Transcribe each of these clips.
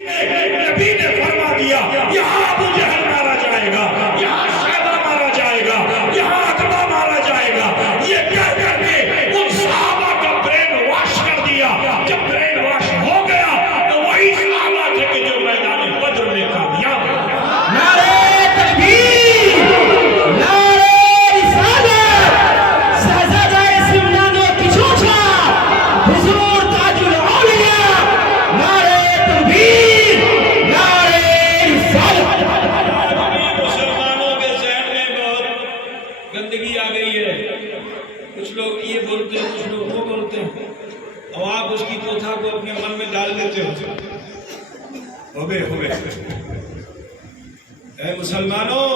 نبی نے فرما دیا یہاں ابو جہل مارا جائے گا، یہاں شیبہ مارا جائے گا، یہاں عتبہ مارا جائے گا، یہ کہہ کر کے ان صحابہ کا برین واش کر دیا۔ جب برین واش ہو گیا تو وہی صحابہ تھے کہ جو میدان بدر میں کامیاب ہوئے۔ نعرہ تکبیر، نعرہ رسالت، شہزادہ سمنانو کی چوچا، حضور تاج الاولیاء، نعرہ تکبیر، نعرہ رسالت۔ مسلمانوں کے ذہن میں بہت گندگی آ گئی ہے، کچھ لوگ یہ بولتے ہیں، کچھ لوگ وہ بولتے ہیں، اور آپ اس کی توتھا کو اپنے من میں ڈال دیتے ہو۔ ہوئے اے مسلمانوں،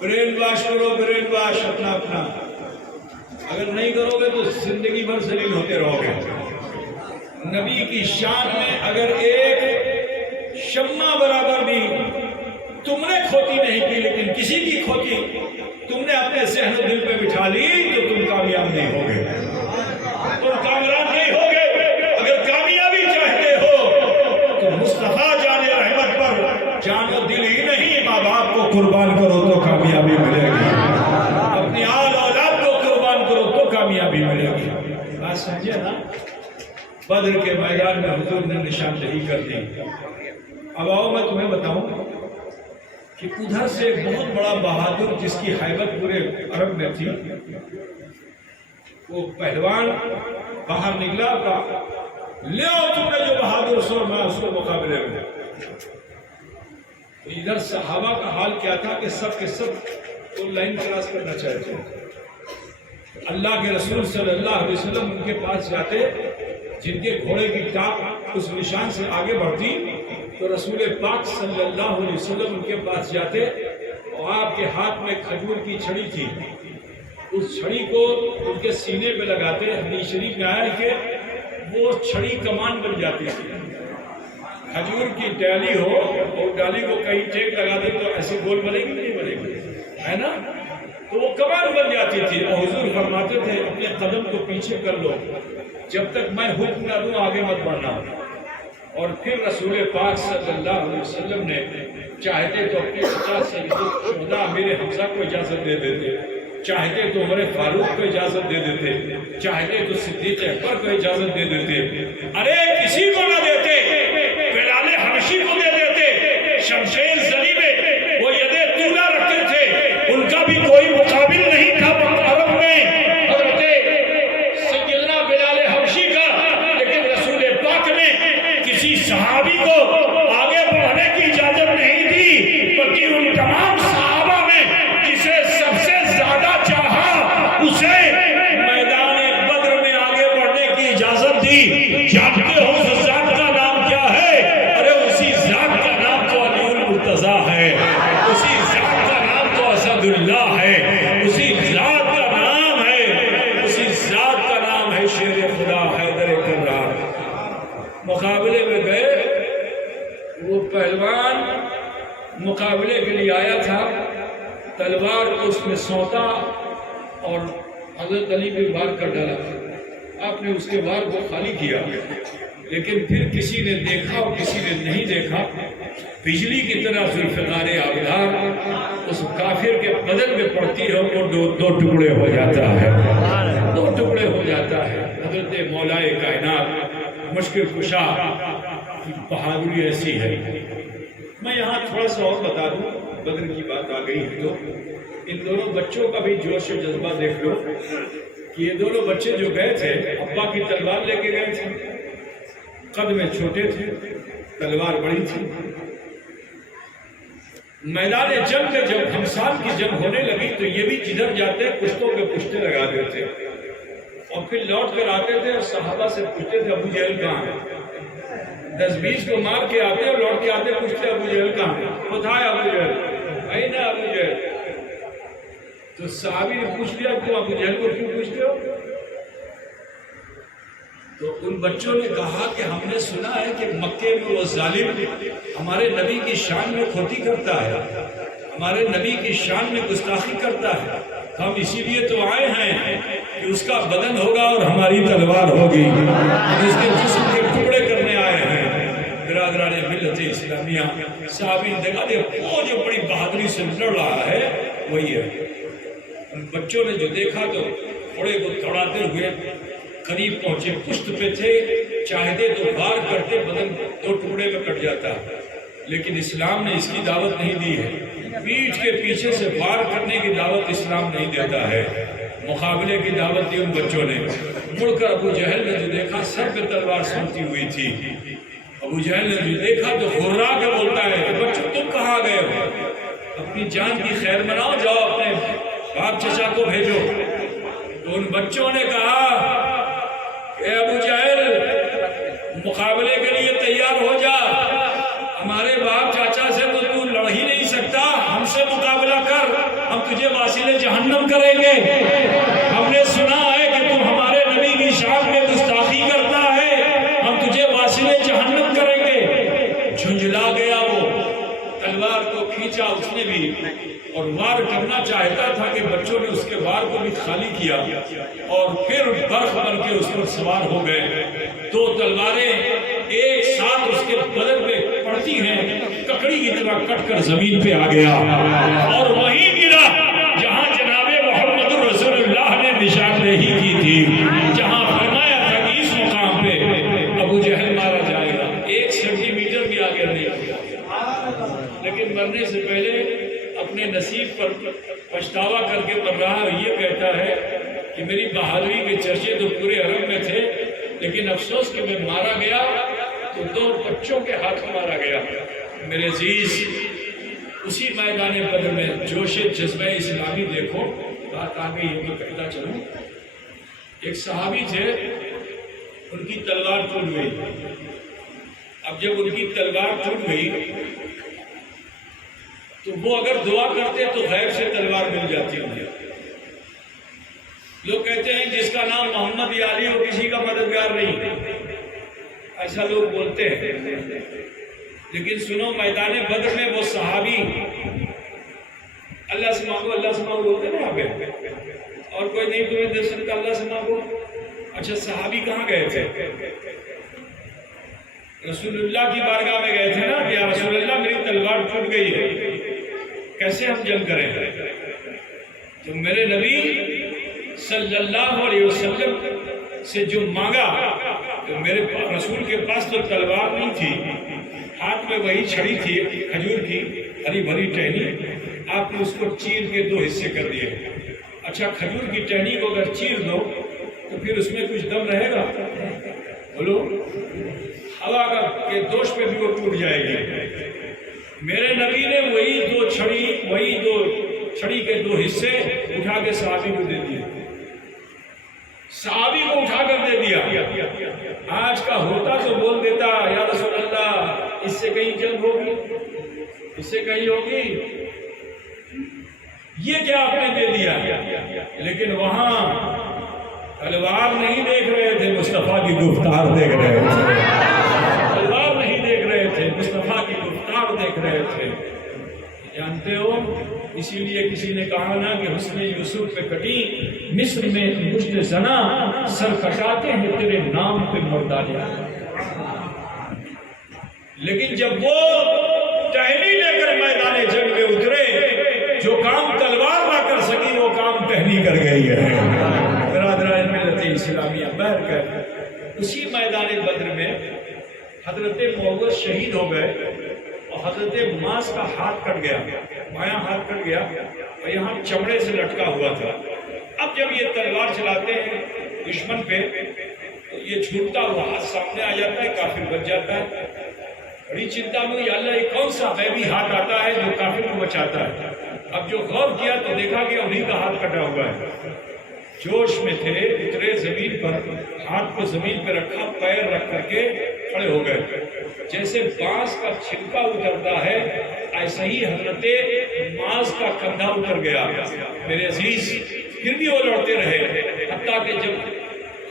برین واش کرو، برین واش اپنا اپنا، اگر نہیں کرو گے تو زندگی بھر ذلیل ہوتے رہو گے۔ نبی کی شان میں اگر ایک شمع برابر بھی تم نے کھوتی نہیں کی لیکن کسی کی کھوتی تم نے اپنے ذہن و دل پہ بٹھا لی تو تم کامیاب نہیں ہوگے، تم کامیاب نہیں ہوگے۔ اگر کامیابی چاہتے ہو تو مصطفیٰ جان رحمت پر جان و دل ہی نہیں، ماں باپ کو قربان کرو تو کامیابی ملے گی، اپنی آل اولاد کو قربان کرو تو کامیابی ملے گی۔ بات سمجھے نا؟ بدر کے میدان میں حضور نے نشاندہی کر دی۔ اب آؤ میں تمہیں بتاؤں کہ ادھر سے ایک بہت بڑا بہادر جس کی ہیبت پورے عرب میں تھی، وہ پہلوان باہر نکلا تھا، لے آؤ تم نے جو بہادر سو میں اس کو مقابلے میں۔ ادھر صحابہ کا حال کیا تھا کہ سب کے سب وہ لائن کراس کرنا چاہتے ہیں۔ اللہ کے رسول صلی اللہ علیہ وسلم ان کے پاس جاتے، جن کے گھوڑے کی ٹاپ اس نشان سے آگے بڑھتی تو رسول پاک صلی اللہ علیہ وسلم ان کے پاس جاتے اور آپ کے ہاتھ میں کھجور کی چھڑی تھی، اس چھڑی کو ان کے سینے پہ لگاتے۔ حدیث شریف میں آیا کہ وہ چھڑی کمان بن جاتی تھی۔ کھجور کی ڈالی ہو اور ڈالی کو کہیں ٹیک لگا دے تو ایسے گول بنے گی نہیں بنے گی، ہے نا؟ تو وہ کمان بن جاتی تھی اور حضور فرماتے تھے اپنے قدم کو پیچھے کر لو، جب تک میں حکم نہ دوں آگے مت بڑھنا۔ اور پھر رسول پاک صلی اللہ علیہ وسلم نے چاہتے تو اپنے 50 شہداء امیر حمزہ کو اجازت دے دیتے، چاہتے تو عمر فاروق کو اجازت دے دیتے، چاہتے تو صدیق اکبر کو اجازت دے دیتے، ارے کسی کو نہ دیتے، بلال حبشی کو دے دیتے۔ شمشیر زنی میں وہ ید طولہ رکھتے تھے، ان کا بھی کوئی مقابل نہیں تھا عرب میں حضرت سیدنا بلال حبشی کا، لیکن رسول پاک نے کسی صحابی کو آگے بڑھنے کی اجازت نہیں دی، بلکہ ان تمام صحابہ میں جسے سب سے زیادہ چاہا اسے میدان بدر میں آگے بڑھنے کی اجازت دی۔ جانتے ہو اس ذات کا نام کیا ہے؟ ارے اسی ذات کا نام تو علی المرتضیٰ ہے، اسی ذات کا نام تو اسد اللہ ہے، اسی ذات کا نام ہے، اسی ذات کا نام ہے شیر خدا حیدر کرار۔ مقابلے میں گئے، وہ پہلوان مقابلے کے لیے آیا تھا، تلوار کو اس میں سونتا اور حضرت علی پہ وار کر ڈالا تھا۔ آپ نے اس کے وار کو خالی کیا، لیکن پھر کسی نے دیکھا اور کسی نے نہیں دیکھا، بجلی کی طرح ذوالفقار آبدار اس کافر کے بدن میں پڑتی ہے اور دو ٹکڑے ہو جاتا ہے، دو ٹکڑے ہو جاتا ہے۔ حضرت مولائے کائنات مشکل کشا کی بہادری ایسی ہے۔ میں یہاں تھوڑا سا اور بتا دوں، بدر کی بات آ گئی ہے تو ان دونوں بچوں کا بھی جوش و جذبہ دیکھ لو کہ یہ دونوں بچے جو گئے تھے ابا کی تلوار لے کے گئے تھے، قد میں چھوٹے تھے، تلوار بڑی تھی۔ میدان جنگ میں جب گھمسان کی جنگ ہونے لگی تو یہ بھی جدھر جاتے پشتوں پہ پشتے لگا دیتے اور پھر لوٹ کر آتے تھے اور صحابہ سے پوچھتے تھے ابو جہل کہاں ہے؟ 10-20 کو مار کے آتے اور لوٹ کے آتے پوچھتے ابو جہل کہاں ہے؟ بتائے ابو جہل، اینا ابو جہل؟ تو صحابی نے پوچھ لیا تم ابو جہل کو کیوں پوچھتے ہو؟ تو ان بچوں نے کہا کہ ہم نے سنا ہے کہ مکے میں وہ ظالم ہمارے نبی کی شان میں کھوٹی کرتا ہے، ہمارے نبی کی شان میں گستاخی کرتا ہے، ہم اسی لیے تو آئے ہیں کہ اس کا بدن ہوگا اور ہماری تلوار ہوگی، ہم اس کے جسم کے ٹکڑے کرنے آئے ہیں۔ برادر برادران ملت اسلامیہ صحابی نے دیکھا وہ جو بڑی بہادری سے لڑ رہا ہے وہی ہے. ان بچوں نے جو دیکھا تو گھوڑے کو دوڑاتے ہوئے قریب پہنچے. پشت پہ تھے, چاہتے تو وار کرتے بدن 2 ٹکڑے میں کٹ جاتا, لیکن اسلام نے اس کی دعوت نہیں دی ہے. پیٹھ کے پیچھے سے وار کرنے کی دعوت اسلام نہیں دیتا ہے. مقابلے کی دعوت دی ان بچوں نے. مڑ کر ابو جہل نے جو دیکھا سر پہ تلوار سنتی ہوئی تھی. ابو جہل نے جو دیکھا تو غرا کے بولتا ہے بچوں تم کہاں گئے ہو, اپنی جان کی خیر مناؤ, جاؤ اپنے باپ چچا کو بھیجو. تو ان بچوں نے کہا کہ ابو جہل مقابلے کے لیے تیار ہو جا, ہمارے باپ چاچا سے تو لڑ ہی نہیں سکتا, ہم سے مقابلہ کر, ہم تجھے واصل جہنم کریں گے. ہم نے سنا ہے کہ تم ہمارے نبی کی شان میں گستاخی کرتا ہے, ہم تجھے واصل جہنم کریں گے. جھنجلا گیا وہ, تلوار کو کھینچا اس نے بھی اور وار کرنا چاہتا تھا کہ بچوں نے اس کے وار کو بھی خالی کیا اور پھر برف بن کے اس پر سوار ہو گئے. 2 تلواریں ایک ساتھ اس کے بدن پہ پڑتی ہیں, ککڑی کی طرح کٹ کر زمین پہ آ گیا اور وہیں گرا جہاں جناب محمد رسول اللہ نے نشاندہی کی تھی, جہاں فرمایا تھا کہ اس مقام پہ ابو جہل مارا جائے گا. 1 سینٹی میٹر بھی آگے نہیں گیا, لیکن مرنے سے پہلے اپنے نصیب پر پچھتاوا کر کے مر رہا ہے. یہ کہتا ہے کہ میری بہادری کے چرچے تو پورے عرب میں تھے, لیکن افسوس کہ میں مارا گیا تو 2 بچوں کے ہاتھ مارا گیا. میرے عزیز, اسی میدان بدر میں جوش جذبہ اسلامی دیکھو. بات آگے یہ بھی کہتا چلوں, ایک صحابی تھے, ان کی تلوار ٹوٹ گئی. اب جب ان کی تلوار ٹوٹ گئی تو وہ اگر دعا کرتے تو غیب سے تلوار مل جاتی انہیں. لوگ کہتے ہیں جس کا نام محمد یا علی ہو کسی کا مددگار نہیں, ایسا لوگ بولتے ہیں. لیکن سنو, میدان بدر میں وہ صحابی اللہ سے مانگو, اللہ سے مانگو بولتے ہیں آپ پہ, اور کوئی نہیں تمہیں دے سکتا, اللہ سے مانگو. اچھا صحابی کہاں گئے تھے؟ رسول اللہ کی بارگاہ میں گئے تھے نا, یا رسول اللہ میری تلوار ٹوٹ گئی ہے, کیسے ہم جنگ کریں؟ تو میرے نبی صلی اللہ علیہ وسلم سے جو مانگا, تو میرے رسول کے پاس تو تلوار نہیں تھی, ہاتھ میں وہی چھڑی تھی کھجور کی ہری بھری ٹہنی, آپ نے اس کو چیر کے 2 حصے کر دیے. اچھا کھجور کی ٹہنی کو اگر چیر دو تو پھر اس میں کچھ دم رہے گا؟ بولو, ہوا کے دوش پہ بھی وہ ٹوٹ جائے گی. میرے نبی نے وہی 2 چھڑی کے 2 حصے اٹھا کے صحابی کو دے دیے. صحابی کو اٹھا کر دے دیا. آج کا ہوتا تو بول دیتا یا رسول اللہ اس سے کہیں جنگ ہوگی, اس سے کہیں ہوگی, یہ کیا آپ نے دے دیا. لیکن وہاں تلوار نہیں دیکھ رہے تھے, مصطفیٰ کی گفتار دیکھ رہے تھے. تلوار نہیں دیکھ رہے تھے, مصطفیٰ کی گفتار دیکھ رہے تھے. جانتے ہو, اسی لیے کسی نے کہا نا کہ حسن یوسف پہ کٹی مصر میں مجھ زنا, سر کٹاتے ہیں تیرے نام پہ مردانے. لیکن جب وہ ٹہنی لے کر میدان جنگ میں اترے, جو کام تلوار نہ کر سکی وہ کام ٹہنی کر گئی ہے. برادران ملت اسلامیہ, بہر کر اسی میدان بدر میں حضرت معوذ شہید ہو گئے اور حضرت معاذ کا ہاتھ کٹ گیا, بایاں ہاتھ کٹ گیا اور یہاں چمڑے سے لٹکا ہوا تھا. اب جب یہ تلوار چلاتے ہیں دشمن پہ تو یہ چھوٹتا ہوا ہاتھ سامنے آ جاتا ہے, کافر بچ جاتا ہے. بڑی چنتا میں یا اللہ یہ کون سا غیبی ہاتھ آتا ہے جو کافر کو بچاتا ہے. اب جو غور کیا تو دیکھا کہ انہی کا ہاتھ کٹا ہوا ہے. جوش میں تھے, اترے زمین پر, ہاتھ کو زمین پہ رکھا, پیر رکھ کر کے کھڑے ہو گئے. جیسے بانس کا چھلکا اترتا ہے ایسا ہی حضرت معاذ کا کندھا اتر گیا. میرے عزیز, پھر بھی وہ لڑتے رہے, حتیٰ کہ جب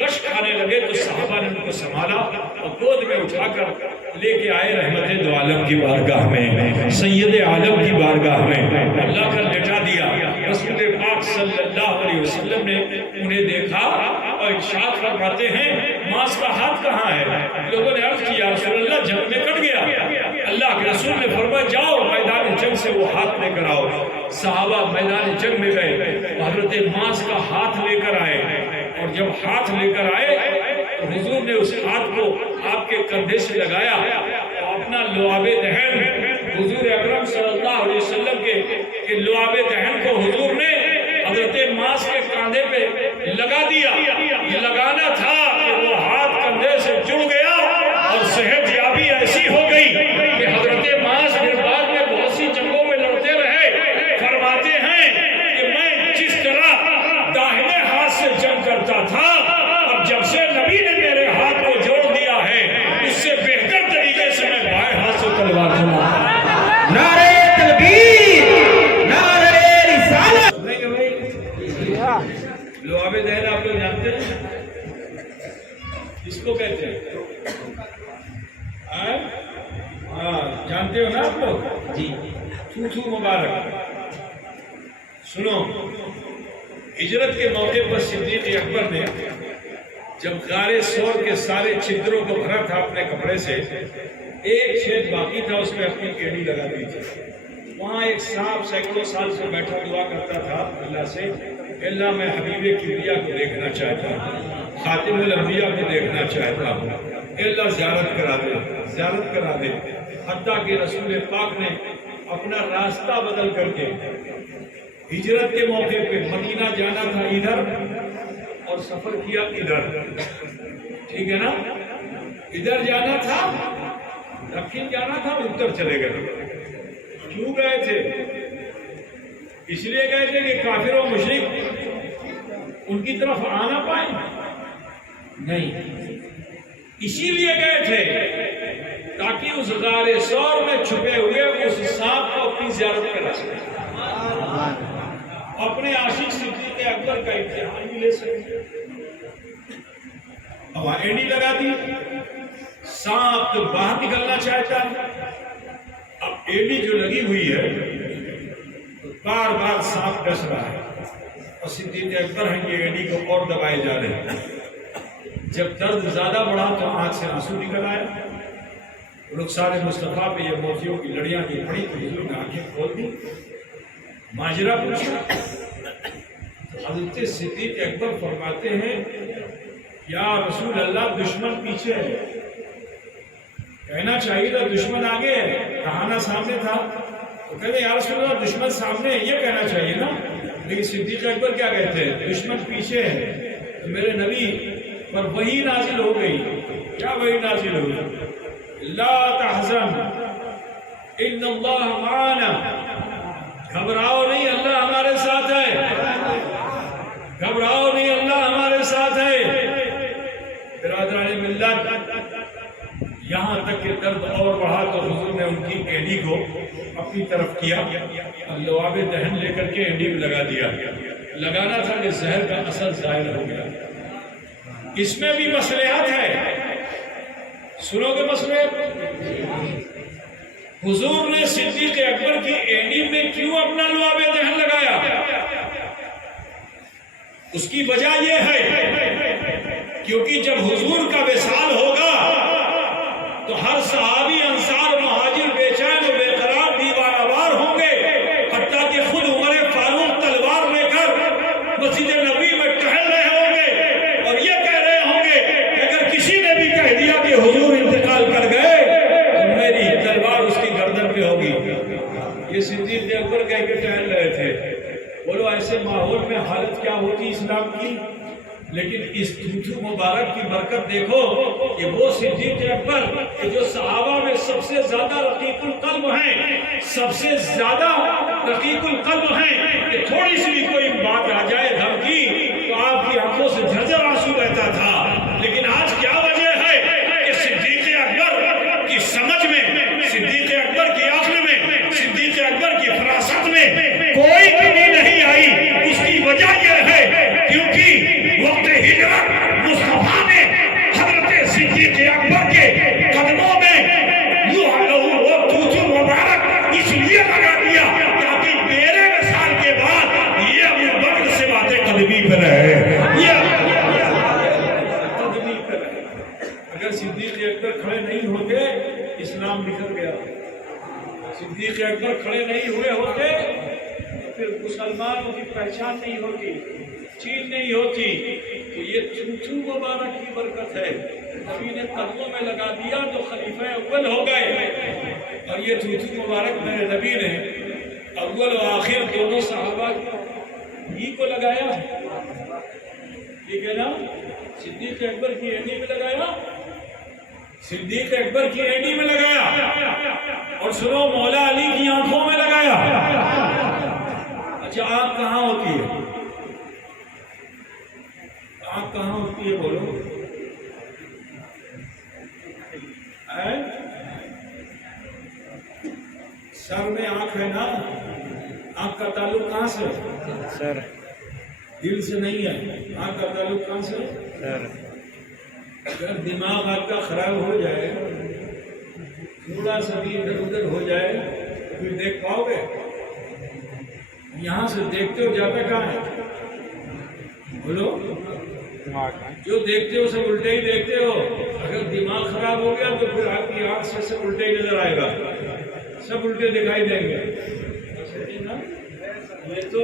غش کھانے لگے تو صحابہ نے ان کو سنبھالا اور گود میں اٹھا کر لے کے آئے رحمت دو عالم کی بارگاہ میں, سید عالم کی بارگاہ میں. اللہ کا لٹا دیا. رسول پاک صلی اللہ علیہ وسلم نے انہیں دیکھا اور ارشاد فرماتے ہیں معاذ کا ہاتھ کہاں ہے؟ لوگوں نے عرض کیا رسول اللہ جنگ میں کٹ گیا. یمن سے وہ ہاتھ لے کر آؤ. صحابہ میدان جنگ میں گئے, حضرت معاذ کا ہاتھ لے کر آئے, اور جب ہاتھ لے کر آئے تو حضور نے اس ہاتھ کو آپ کے کندھے سے لگایا, اور اپنا لعاب دہن حضور اکرم صلی اللہ علیہ وسلم کے لعاب دہن کو حضور نے حضرت معاذ کے کاندھے پہ لگا دیا. یہ لگانا تھا کہ وہ ہاتھ کندھے سے جڑ گیا, اور صحت یابی ایسی ہو گئی کہ حضرت معاذ پھر بعد میں بہت سی جنگوں میں لڑتے رہے. فرماتے ہیں کہ میں جس طرح داہنے ہاتھ سے جنگ کرتا تھا, اب جب سے نبی نے میرے ہاتھ کو جوڑ دیا ہے, اس سے بہتر طریقے سے میں بائیں ہاتھ سے تلوار چلاتا ہوں. نعرہ تکبیر، نعرہ رسالت. لعاب دہن آپ لوگ جانتے ہیں اس کو کہتے ہیں؟ ہاں جانتے ہو نا آپ لوگ؟ جی. تھو مبارک. سنو, ہجرت کے موقع پر صدیق اکبر نے جب غار ثور کے سارے چدروں کو بھرا تھا اپنے کپڑے سے, ایک چھید باقی تھا, اس میں اپنی کیڑی لگا دی تھی. وہاں ایک سانپ سینکڑوں سال سے بیٹھا دعا کرتا تھا اللہ سے, اللہ میں حبیب کبریا کو دیکھنا چاہتا ہوں, خاتم الانبیاء کو دیکھنا چاہتا ہوں, اللہ زیارت کرا دے. حتیٰ کہ رسول پاک نے اپنا راستہ بدل کر کے ہجرت کے موقع پہ مدینہ جانا تھا ادھر, اور سفر کیا ادھر. ٹھیک ہے نا, ادھر جانا تھا, دکن جانا تھا, اتر چلے گئے. کیوں گئے تھے؟ اس لیے گئے تھے کہ کافر و مشرک ان کی طرف آنا پائیں؟ نہیں, اسی لیے گئے تھے تاکہ اس غار ثور میں چھپے ہوئے اس سانپ کو اپنی زیارت کرا سکے, اپنے عاشق صدیق اکبر کا امتحان بھی لے سکے. اب اینڈی لگا دی, سانپ تو باہر نکلنا چاہتا ہے. اب ایڈی جو لگی ہوئی ہے بار بار سانپ ڈس رہا ہے, اور صدیق اکبر ہیں کہ ایڈی کو اور دبائے جا رہے ہیں. جب درد زیادہ بڑھا تو آنکھ سے آنسو نکل آئے. رخسار مصطفیٰ پہ یہ موتیوں کی لڑیاں جو پڑی تو حضور نے آنکھیں کھول دی, ماجرا پوچھا. حضرت صدیق اکبر فرماتے ہیں یا رسول اللہ دشمن پیچھے ہے. کہنا چاہیے تھا دشمن آگے ہے, کہانا سامنے تھا. تو کہتے ہیں یا رسول اللہ دشمن سامنے ہے, یہ کہنا چاہیے نا. لیکن صدیق اکبر کیا کہتے ہیں؟ دشمن پیچھے ہے. تو میرے نبی پر وحی نازل ہو گئی. کیا وحی نازل ہو گئی؟ لا تحزن ان اللہ معنا, گھبراؤ نہیں اللہ ہمارے ساتھ ہے, گھبراؤ نہیں اللہ ہمارے ساتھ ہے. برادران ملت, یہاں تک کہ درد اور بڑھا تو حضور نے ان کی اینڈی کو اپنی طرف کیا, لعاب دہن لے کر کے اینڈی میں لگا دیا. لگانا تھا کہ زہر کا اثر ظاہر ہو گیا. اس میں بھی مصلحت ہے, سنو گے مصلحت. حضور نے صدیق اکبر کی اینڈی میں کیوں اپنا لعاب دہن لگایا؟ اس کی وجہ یہ ہے کیونکہ جب حضور کا وصال ہوگا تو ہر صحابی انصار مہاجر بے چین و بے قرار دیوانہ وار ہوں گے. حتیٰ کہ خود عمر فاروق تلوار لے کر مسجد نبی میں ٹہل رہے ہوں گے, اور یہ کہہ رہے ہوں گے کہ اگر کسی نے بھی کہہ دیا کہ حضور انتقال کر گئے تو میری تلوار اس کی گردن پہ ہوگی. یہ صدیق اکبر کہہ کے ٹہل رہے تھے. بولو ایسے ماحول میں حالت کیا ہوتی اسلام کی. لیکن اس تھوتھو مبارک کی برکت دیکھو کہ وہ صدیق اکبر کہ جو صحابہ میں سب سے زیادہ رقیق القلب ہیں, سب سے زیادہ رقیق القلب ہیں, کہ تھوڑی سی بھی کوئی بات آ جائے دھمکی تو آپ کی آنکھوں سے جھرجھر آنسو رہتا تھا. لیکن آج کیا وجہ ہے کہ صدیق اکبر کی سمجھ میں, صدیق اکبر کی عقل میں, صدیق اکبر کی فراست میں کوئی کمی نہیں آئی. اس کی وجہ یہ ہے کیونکہ وقت ہجرت مصطفیٰ نے حضرت صدیق اکبر کے قدموں میں وہ تھوتھو مبارک اس لیے لگا دیا تاکہ میرے وصال کے بعد یہ ابو بکر سے باتیں قدمی پہ رہے, یہ قدمی پہ رہے. اگر صدیق اکبر کھڑے نہیں ہوتے اسلام نکل گیا. صدیق اکبر کھڑے نہیں ہوئے ہوتے تو پھر مسلمانوں کی پہچان نہیں ہوتی، چین نہیں ہوتی۔ تو یہ چوچو مبارک کی برکت ہے، نبی نے قدموں میں لگا دیا تو خلیفہ اول ہو گئے، اور یہ چوچو مبارک میرے نبی نے اول و آخر دونوں صحابہ ہی کو لگایا، ٹھیک ہے نا؟ صدیق اکبر کی اینڈی میں لگایا، صدیق اکبر کی اینڈی میں لگایا، اور سنو مولا علی کی آنکھوں میں لگایا۔ اچھا آنکھ کہاں ہوتی ہے؟ آنکھ کہاں ہوتی ہے بولو؟ سر میں آنکھ ہے نا، آنکھ کا تعلق کہاں سے؟ سر دل سے نہیں ہے، آنکھ کا تعلق کہاں سے؟ سر اگر دماغ آپ کا خراب ہو جائے، تھوڑا سا بھی ادھر ادھر ہو جائے تو پھر دیکھ پاؤ گے؟ یہاں سے دیکھتے ہو جاتا کہاں ہے؟ بولو، جو دیکھتے ہو سب الٹے ہی دیکھتے ہو۔ اگر دماغ خراب ہو گیا تو پھر آپ کی آنکھ سے سب الٹے ہی نظر آئے گا، سب الٹے دکھائی دیں گے۔ یہ تو